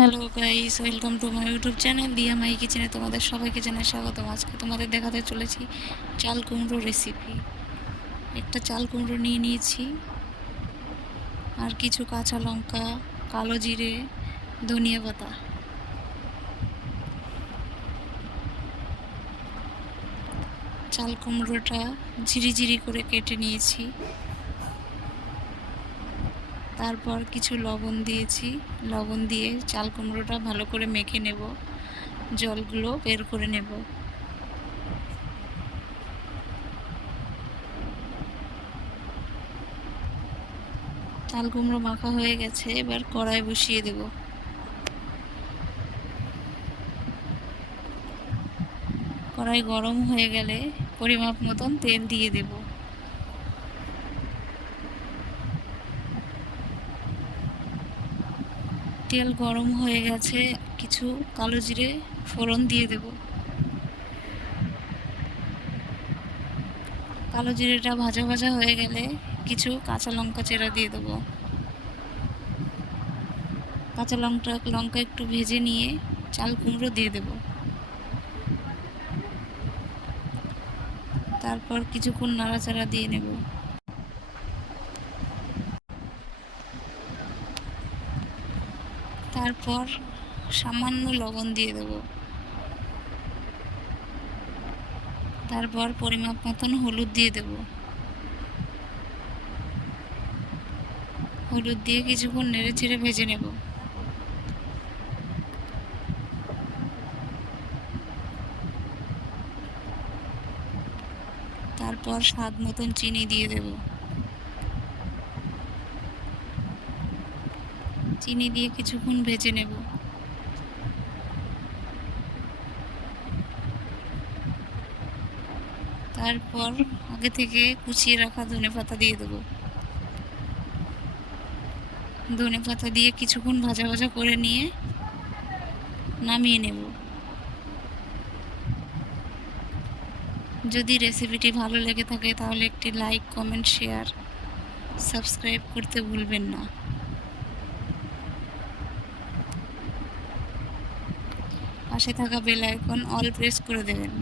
Hello guys, welcome to my YouTube channel দিয়া মাই কিচেনে তোমাদের সবাইকে জানাই স্বাগতম। আজকে তোমাদের দেখাতে চলেছি চাল কুমড়ো রেসিপি। একটা চাল কুমড়ো নিয়ে নিয়েছি, আর কিছু কাঁচা লঙ্কা, কালো জিরে, ধনিয়া পাতা। চাল কুমড়োটা ঝিরিঝিরি করে কেটে নিয়েছি, তারপর কিছু লবণ দিয়েছি। লবণ দিয়ে চাল কুমড়োটা ভালো করে মেখে নেব, জলগুলো বের করে নেব। চাল কুমড়ো মাখা হয়ে গেছে, এবার কড়াই বসিয়ে দেব। কড়াই গরম হয়ে গেলে পরিমাপ মতন তেল দিয়ে দেব। তেল গরম হয়ে গেছে, কিছু কালো জিরে ফোড়ন দিয়ে দেব। কালো জিরেটা ভাজা ভাজা হয়ে গেলে কিছু কাঁচা লঙ্কা চেরা দিয়ে দেব। কাঁচা লঙ্কা একটু ভেজে নিয়ে চাল কুমড়ো দিয়ে দেব। তারপর কিছুক্ষণ নাড়াচাড়া দিয়ে নেব। তারপর সামান্য লবণ দিয়ে দেব। তারপর পরিমাপ মতন হলুদ দিয়ে দেব। হলুদ দিয়ে কিছুক্ষণ নেড়ে চেড়ে ভেজে নেব। তারপর স্বাদ মতন চিনি দিয়ে দেব। চিনি দিয়ে কিছুক্ষণ ভেজে নেব। তারপর আগে থেকে কুচিয়ে রাখা ধনেপাতা দিয়ে দেব। ধনেপাতা দিয়ে কিছুক্ষণ ভাজা ভাজা করে নিয়ে নামিয়ে নেব। যদি রেসিপিটি ভালো লেগে থাকে তাহলে একটি লাইক, কমেন্ট, শেয়ার, সাবস্ক্রাইব করতে ভুলবেন না। পাশে থাকা বেল আইকন অল প্রেস করে দেবেন।